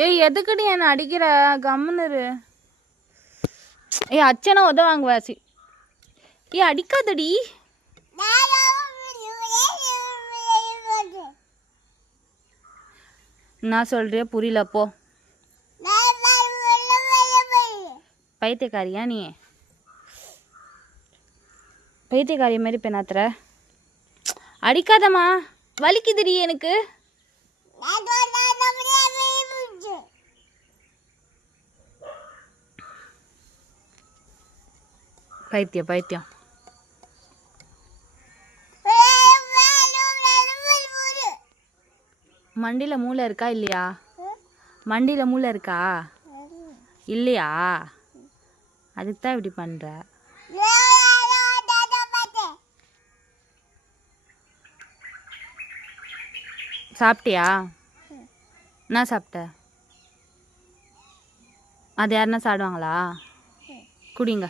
ஏய் எதுக்குடி என்ன அடிக்கிற கம்முன்னு ஏய் அச்சனை உத வாங்குவாசி ஏய் அடிக்காதடி நான் சொல்றியா புரியல போ பைத்தியக்காரியா நீ பைத்தியக்காரி மாதிரி பெண்ணாத்துற அடிக்காதம்மா வலிக்குதுடி எனக்கு பைத்தியம் மண்டியில் மூளை இருக்கா இல்லையா மண்டியில் மூளை இருக்கா இல்லையா அதுக்கு தான் இப்படி பண்ணுற சாப்பிட்டியா என்ன சாப்பிட்ட அது யாருன்னா சாப்பிடுவாங்களா குடிங்க